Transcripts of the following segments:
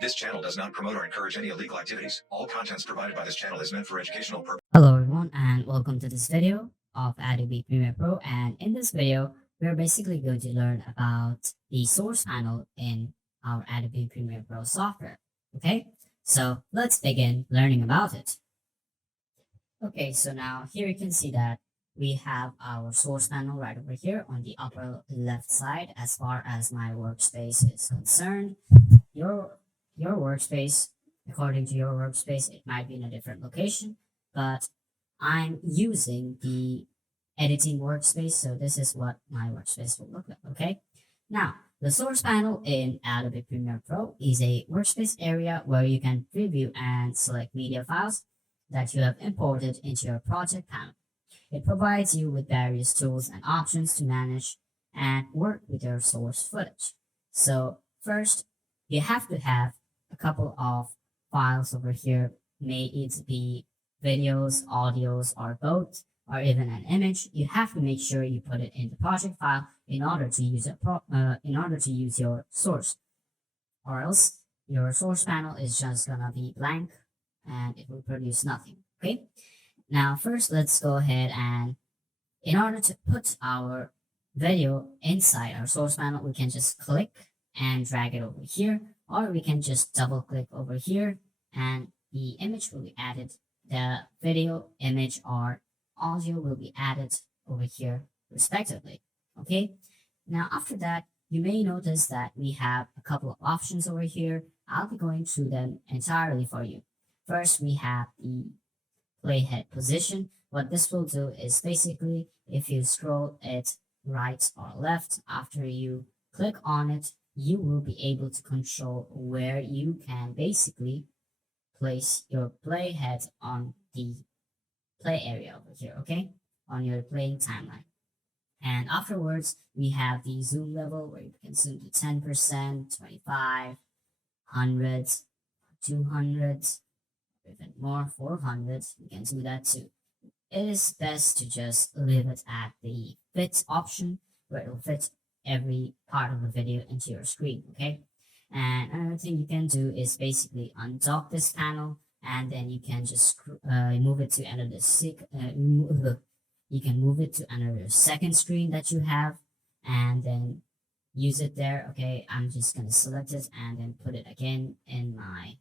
This channel does not promote or encourage any illegal activities. All contents provided by this channel is meant for educational purposes. Hello everyone and welcome to this video of Adobe Premiere Pro, and in this video we're basically going to learn about the source panel in our Adobe Premiere Pro software. Okay, so let's begin learning about it. Okay, so now here you can see that we have our source panel right over here on the upper left side. As far as my workspace is concerned, your workspace, according to your workspace, it might be in a different location, but I'm using the editing workspace, so this is what my workspace will look like. Okay, now the source panel in Adobe Premiere Pro is a workspace area where you can preview and select media files that you have imported into your project panel. It provides you with various tools and options to manage and work with your source footage. So first, you have to have a couple of files over here. May it be videos, audios, or both, or even an image. You have to make sure you put it in the project file in order to use your source, or else your source panel is just gonna be blank and it will produce nothing. Okay. Now first, let's go ahead and in order to put our video inside our source panel, we can just click and drag it over here, or we can just double click over here and the image will be added. The video, image, or audio will be added over here respectively. Okay, now after that, you may notice that we have a couple of options over here. I'll be going through them entirely for you. First, we have the playhead position. What this will do is basically, if you scroll it right or left, after you click on it, you will be able to control where you can basically place your playhead on the play area over here, okay? On your playing timeline. And afterwards, we have the zoom level where you can zoom to 10%, 25, 100, 200, even more, 400. You can do that too. It is best to just leave it at the fit option where it will fit every part of the video into your screen, okay? And another thing you can do is basically undock this panel, and then you can just move it to another you can move it to another second screen that you have, and then use it there. Okay, I'm just gonna select it and then put it again in my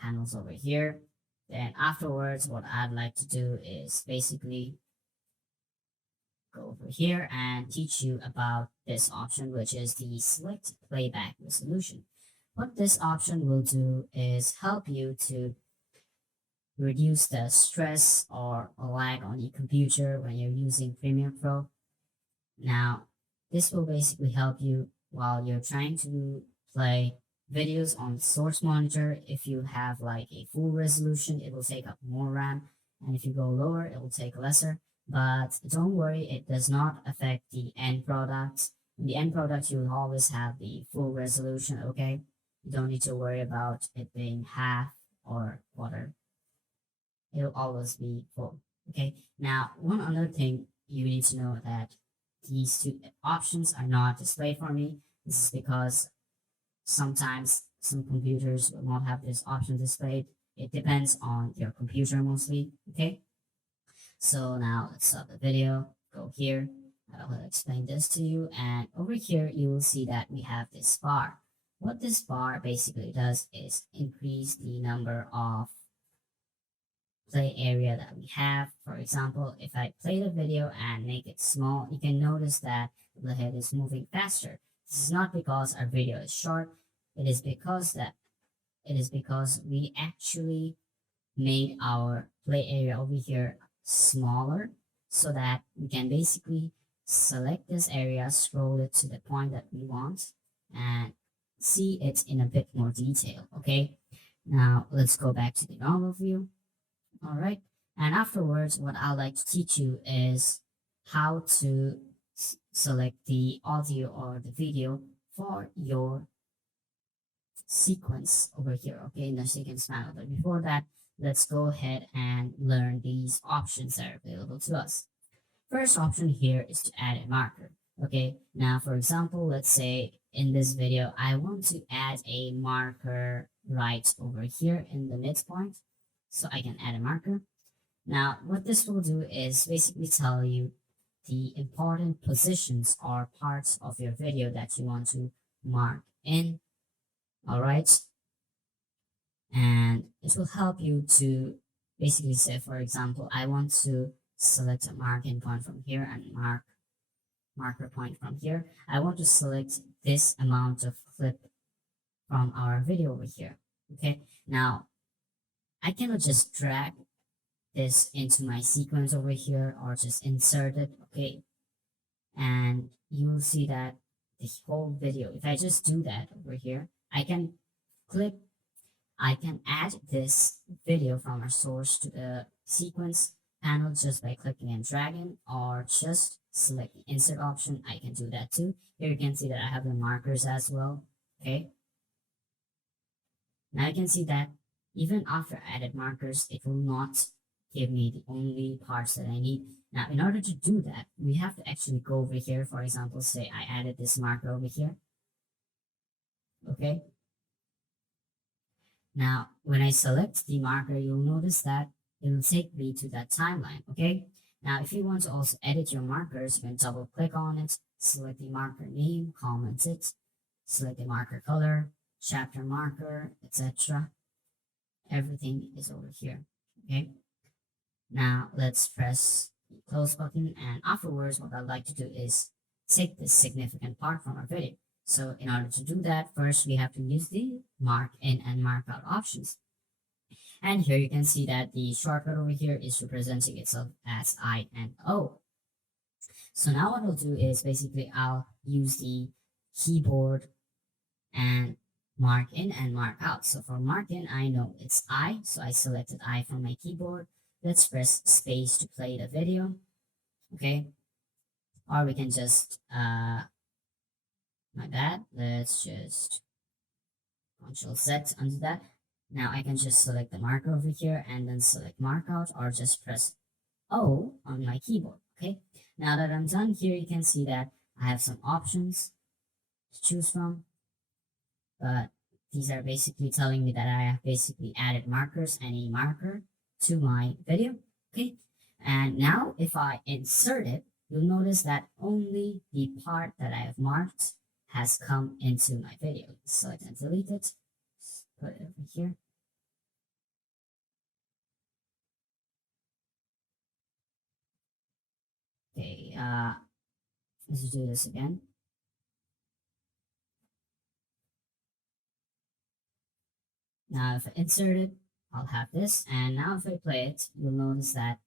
panels over here. Then afterwards, what I'd like to do is basically go over here and teach you about this option, which is the select playback resolution. What this option will do is help you to reduce the stress or lag on your computer when you're using Premiere Pro. Now, this will basically help you while you're trying to play videos on the source monitor. If you have like a full resolution, it will take up more RAM, and if you go lower, it will take lesser. But don't worry, it does not affect the end product. In the end product, you will always have the full resolution, okay? You don't need to worry about it being half or quarter. It'll always be full, okay? Now, one other thing you need to know that these two options are not displayed for me. This is because sometimes some computers will not have this option displayed. It depends on your computer mostly, okay? So now let's stop the video, go here. I will explain this to you, and over here you will see that we have this bar. What this bar basically does is increase the number of play area that we have. For example, if I play the video and make it small, you can notice that the head is moving faster. This is not because our video is short. It is because we actually made our play area over here smaller so that we can basically select this area, scroll it to the point that we want, and see it in a bit more detail. Okay, now let's go back to the normal view. All right, and afterwards, what I'd like to teach you is how to select the audio or the video for your sequence over here, okay, in the sequence panel. But before that, let's go ahead and learn these options that are available to us. First option here is to add a marker. Okay, now for example, let's say in this video, I want to add a marker right over here in the midpoint. So I can add a marker. Now, what this will do is basically tell you the important positions or parts of your video that you want to mark in. All right. And it will help you to basically say, for example, I want to select a marking point from here and marker point from here. I want to select this amount of clip from our video over here. Okay. Now, I cannot just drag this into my sequence over here or just insert it. Okay. And you'll see that the whole video, if I just do that over here, I can click, I can add this video from our source to the sequence panel just by clicking and dragging, or just select the insert option. I can do that too. Here you can see that I have the markers as well. Okay. Now you can see that even after I added markers, it will not give me the only parts that I need. Now, in order to do that, we have to actually go over here. For example, say I added this marker over here. Okay. Now, when I select the marker, you'll notice that it will take me to that timeline. Okay. Now, if you want to also edit your markers, you can double click on it, select the marker name, comment it, select the marker color, chapter marker, etc. Everything is over here. Okay. Now let's press the close button, and afterwards what I'd like to do is take this significant part from our video. So in order to do that, first we have to use the mark in and mark out options. And here you can see that the shortcut over here is representing itself as I and O. So now what I'll do is basically I'll use the keyboard and mark in and mark out. So for mark in, I know it's I, so I selected I from my keyboard. Let's press space to play the video. Okay. Or we can just, my bad. Let's just Control Z under that. Now I can just select the marker over here and then select mark out, or just press O on my keyboard. Okay. Now that I'm done here, you can see that I have some options to choose from, but these are basically telling me that I have basically added markers and a marker to my video. Okay. And now if I insert it, you'll notice that only the part that I have marked has come into my video. Select and delete it. Put it over here. Okay, let's do this again. Now if I insert it, I'll have this, and now if I play it, you'll notice that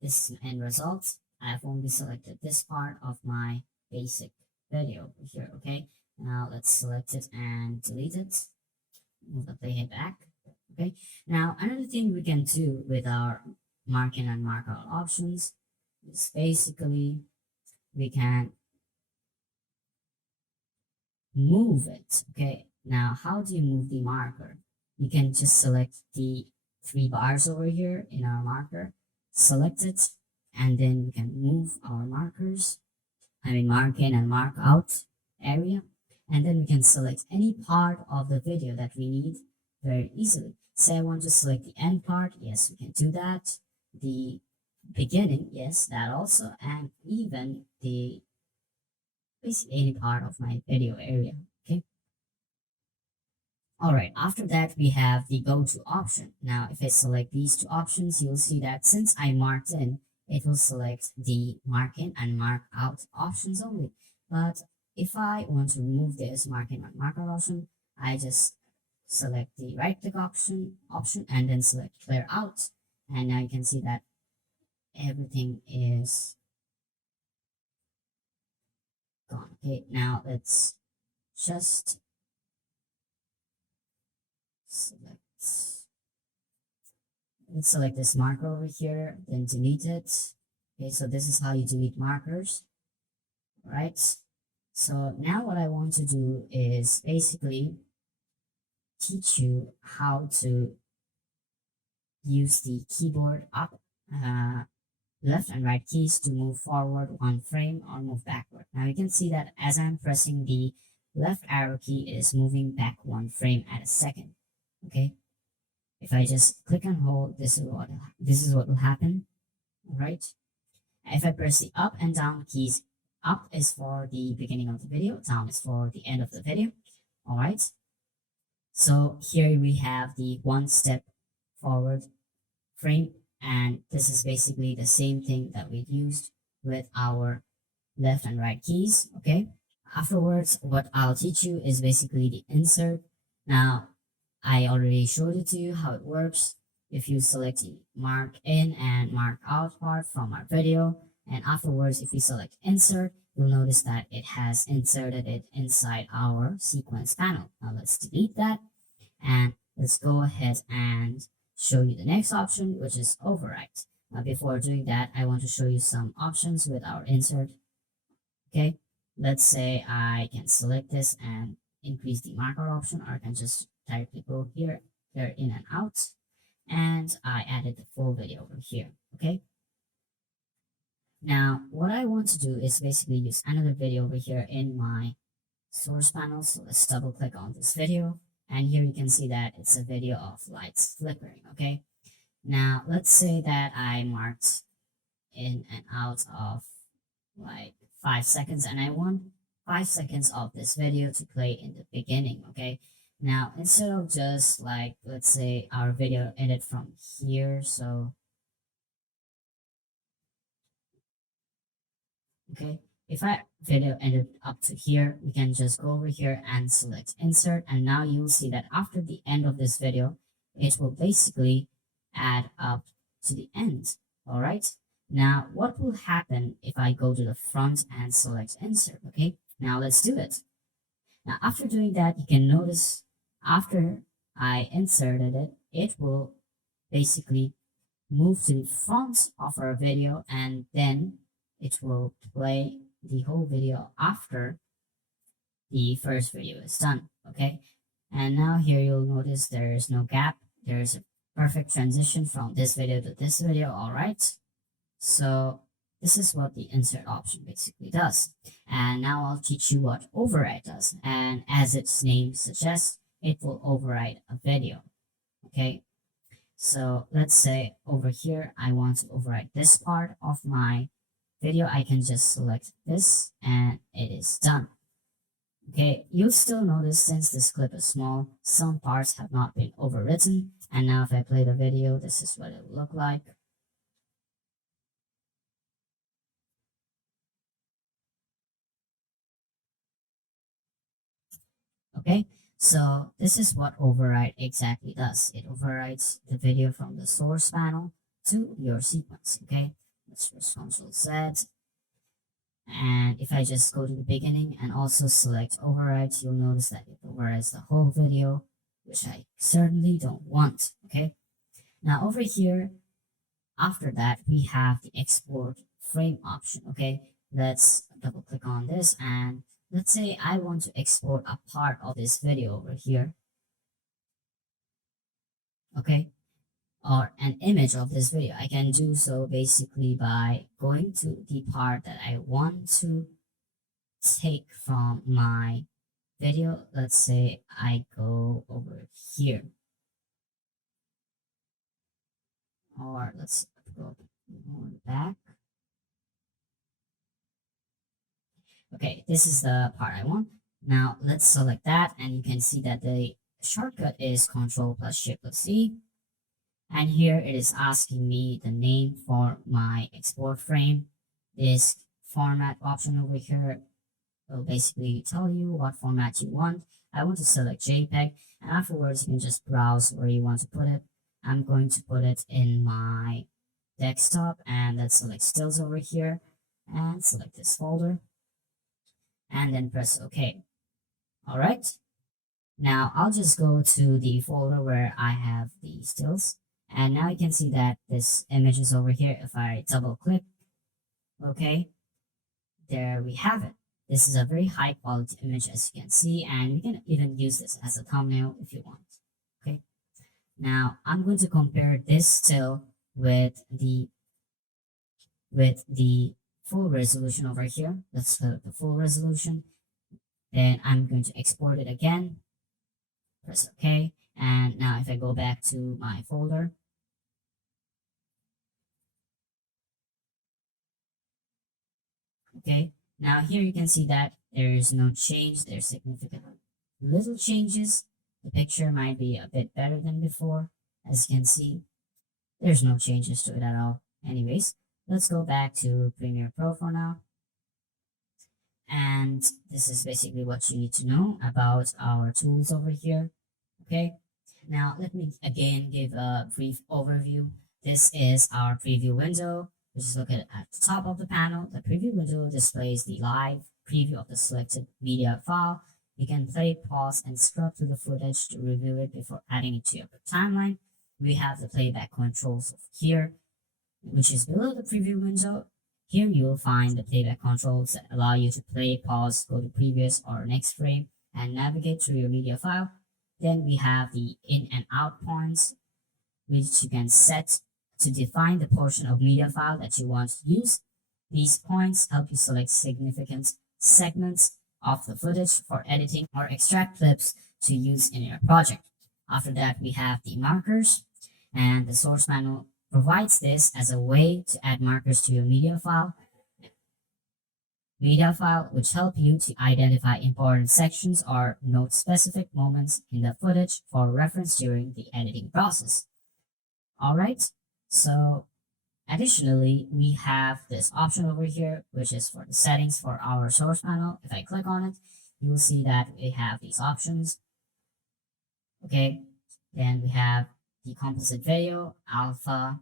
this is the end result. I've only selected this part of my basic video over here. Okay, now let's select it and delete it. Move the playhead back. Okay, now another thing we can do with our mark in and mark out options is basically we can move it. Okay, now how do you move the marker? You can just select the three bars over here in our marker, select it, and then we can move our markers, mark in and mark out area, and then we can select any part of the video that we need very easily. Say I want to select the end part, yes, we can do that. The beginning, yes, that also, and even the basically any part of my video area. Okay. All right, after that we have the go to option. Now if I select these two options, you'll see that since I marked in, it will select the mark in and mark out options only. But if I want to remove this mark in and mark out option, I just select the right click option and then select clear out. And now you can see that everything is gone. Okay, now let's just let's select this marker over here, then delete it. Okay, so this is how you delete markers, right? So now what I want to do is basically teach you how to use the keyboard up left and right keys to move forward one frame or move backward. Now you can see that as I'm pressing the left arrow key, it is moving back one frame at a second. Okay. If I just click and hold, this is what will happen. All right. If I press the up and down keys, up is for the beginning of the video, down is for the end of the video. All right. So here we have the one step forward frame, and this is basically the same thing that we used with our left and right keys. Okay. Afterwards, what I'll teach you is basically the insert. Now, I already showed it to you how it works. If you select the mark in and mark out part from our video, and afterwards, if we select insert, you'll notice that it has inserted it inside our sequence panel. Now let's delete that, and let's go ahead and show you the next option, which is overwrite. Now before doing that, I want to show you some options with our insert. Okay, let's say I can select this and increase the marker option, or I can just directly go here, in and out, and I added the full video over here. Okay, now what I want to do is basically use another video over here in my source panel. So let's double click on this video, and here you can see that it's a video of lights flickering. Okay, now let's say that I marked in and out of like 5 seconds, and I want 5 seconds of this video to play in the beginning. Okay, now instead of just like, let's say our video ended from here, so okay, if our video ended up to here, we can just go over here and select insert, and now you'll see that after the end of this video, it will basically add up to the end. All right, now what will happen if I go to the front and select insert? Okay, now let's do it. Now after doing that, you can notice after I inserted it, it will basically move to the front of our video, and then it will play the whole video after the first video is done. Okay, and now here you'll notice there is no gap. There is a perfect transition from this video to this video. All right, so this is what the insert option basically does. And now I'll teach you what override does, and as its name suggests, it will override a video. Okay, so let's say over here I want to override this part of my video. I can just select this and it is done. Okay, you'll still notice since this clip is small, some parts have not been overwritten. And now if I play the video, this is what it will look like. Okay, so this is what override exactly does. It overrides the video from the source panel to your sequence. Okay, let's press Ctrl Z. And if I just go to the beginning and also select override, you'll notice that it overrides the whole video, which I certainly don't want. Okay, now over here, after that, we have the export frame option. Okay, let's double click on this, and let's say I want to export a part of this video over here. Okay, or an image of this video. I can do so basically by going to the part that I want to take from my video. Let's say I go over here, or let's go more back. Okay, this is the part I want. Now let's select that, and you can see that the shortcut is Ctrl plus Shift plus C. And here it is asking me the name for my export frame. This format option over here will basically tell you what format you want. I want to select JPEG, and afterwards you can just browse where you want to put it. I'm going to put it in my desktop, and let's select stills over here and select this folder and then press OK. All right. Now I'll just go to the folder where I have the stills. And now you can see that this image is over here. If I double click, okay, there we have it. This is a very high quality image, as you can see, and you can even use this as a thumbnail if you want. Okay, now I'm going to compare this still with the with the full resolution over here. Let's select the full resolution. Then I'm going to export it again. Press OK. And now if I go back to my folder, okay, now here you can see that there is no change. There's significant little changes. The picture might be a bit better than before. As you can see, there's no changes to it at all. Anyways, let's go back to Premiere Pro for now. And this is basically what you need to know about our tools over here. Okay, now let me again give a brief overview. This is our preview window, which is located at the top of the panel. The preview window displays the live preview of the selected media file. You can play, pause, and scrub through the footage to review it before adding it to your timeline. We have the playback controls here, which is below the preview window. Here you will find the playback controls that allow you to play, pause, go to previous or next frame, and navigate through your media file. Then we have the in and out points, which you can set to define the portion of media file that you want to use. These points help you select significant segments of the footage for editing or extract clips to use in your project. After that, we have the markers, and the source manual provides this as a way to add markers to your media file, which help you to identify important sections or note specific moments in the footage for reference during the editing process. Alright, so additionally, we have this option over here, which is for the settings for our source panel. If I click on it, you will see that we have these options. Okay, then we have the composite video, alpha.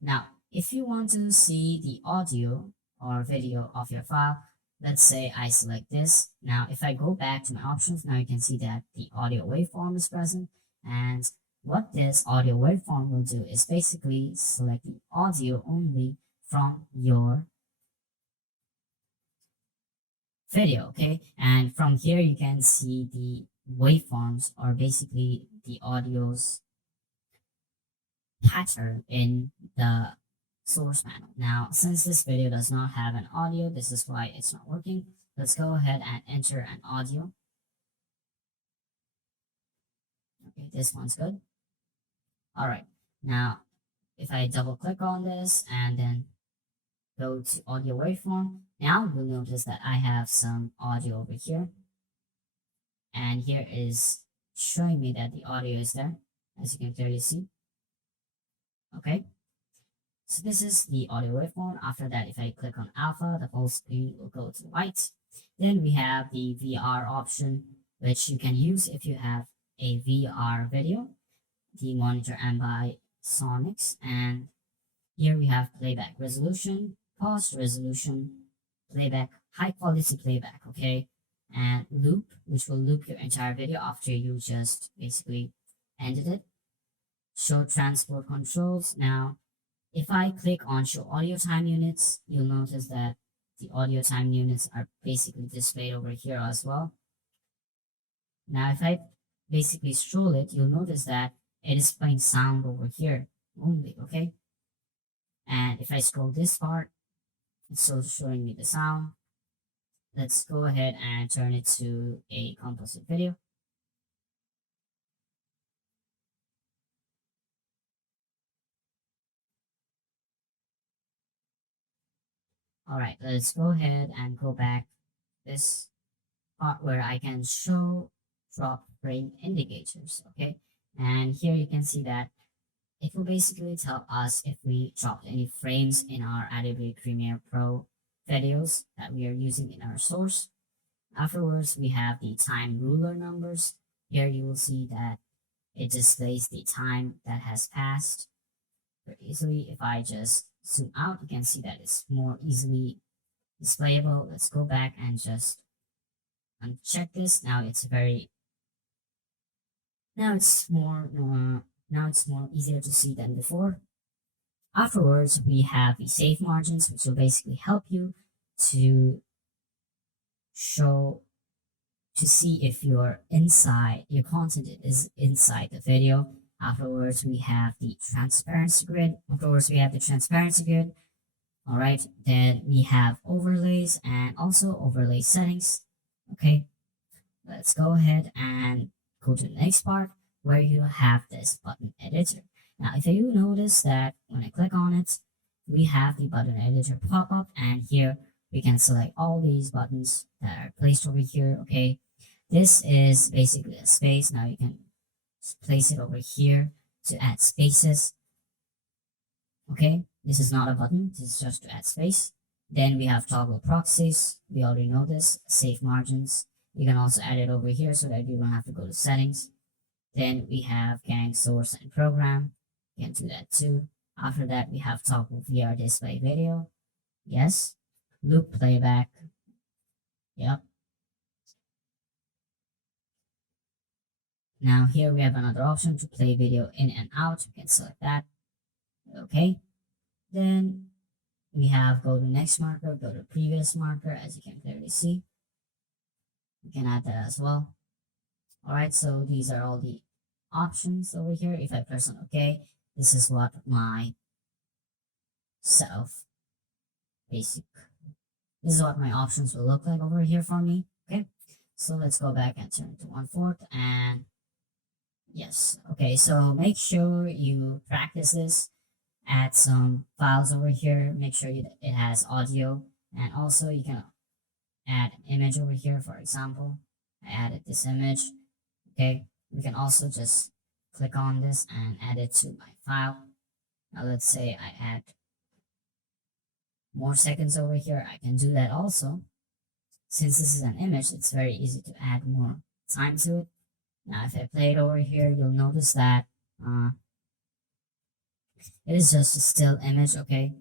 Now, if you want to see the audio or video of your file, let's say I select this. Now, if I go back to my options, now you can see that the audio waveform is present. And what this audio waveform will do is basically select the audio only from your video, okay? And from here, you can see the waveforms, or basically the audio's pattern in the source panel. Now, since this video does not have an audio, this is why it's not working. Let's go ahead and enter an audio. Okay, this one's good. All right, now if I double click on this and then go to audio waveform, now you'll notice that I have some audio over here. And here is showing me that the audio is there, as you can clearly see. Okay, so this is the audio waveform. After that, if I click on alpha, the whole screen will go to white. Then we have the VR option, which you can use if you have a VR video, the monitor ambisonics, and here we have playback resolution, pause resolution, playback, high quality playback, okay, and loop, which will loop your entire video after you just basically ended it. Show transport controls. Now, if I click on show audio time units, you'll notice that the audio time units are basically displayed over here as well. Now, if I basically scroll it, you'll notice that it is playing sound over here only, okay? And if I scroll this part, it's still showing me the sound. Let's go ahead and turn it to a composite video. All right, let's go ahead and go back this part where I can show drop frame indicators, okay? And here you can see that it will basically tell us if we dropped any frames in our Adobe Premiere Pro videos that we are using in our source. Afterwards, we have the time ruler numbers. Here you will see that it displays the time that has passed very easily. If I just zoom out, you can see that it's more easily displayable. Let's go back and just uncheck this. Now it's more easier to see than before. Afterwards, we have the save margins, which will basically help you to see if your content is inside the video. Afterwards, we have the transparency grid. All right, then we have overlays and also overlay settings. Okay, let's go ahead and go to the next part where you have this button editor. Now, if you notice that when I click on it, we have the button editor pop up, and here we can select all these buttons that are placed over here. Okay, this is basically a space. Now you can place it over here to add spaces. Okay, this is not a button, this is just to add space. Then we have toggle proxies. We already know this. Save margins. You can also add it over here so that you don't have to go to settings. Then we have gang source and program. You can do that too. After that, we have toggle VR display video. Yes. Loop playback. Yep. Now here we have another option to play video in and out. You can select that. Okay. Then we have go to next marker, go to previous marker, as you can clearly see. You can add that as well. All right, so these are all the options over here. If I press on OK, this is what my self basic. This is what my options will look like over here for me. Okay, so let's go back and turn it to 1/4 and yes. Okay, so make sure you practice this. Add some files over here. Make sure it has audio, and also you can add an image over here. For example, I added this image. Okay, we can also just click on this and add it to my file. Now let's say I add more seconds over here. I can do that also. Since this is an image, it's very easy to add more time to it. Now if I play it over here, you'll notice that it is just a still image. Okay,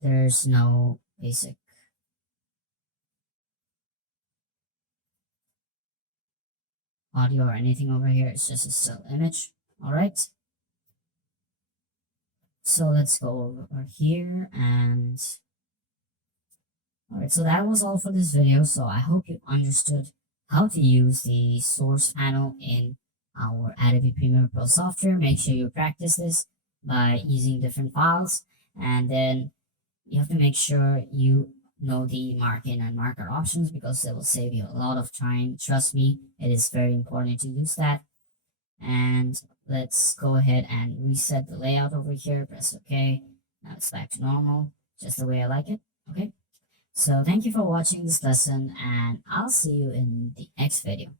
there's no basic audio or anything over here. It's just a still image. All right, so let's go over here and all right, so that was all for this video. So I hope you understood how to use the source panel in our Adobe Premiere Pro software. Make sure you practice this by using different files, and then you have to make sure you know the mark-in and marker options because it will save you a lot of time. Trust me, it is very important to use that. And let's go ahead and reset the layout over here. Press OK. Now it's back to normal, just the way I like it. Okay. So thank you for watching this lesson, and I'll see you in the next video.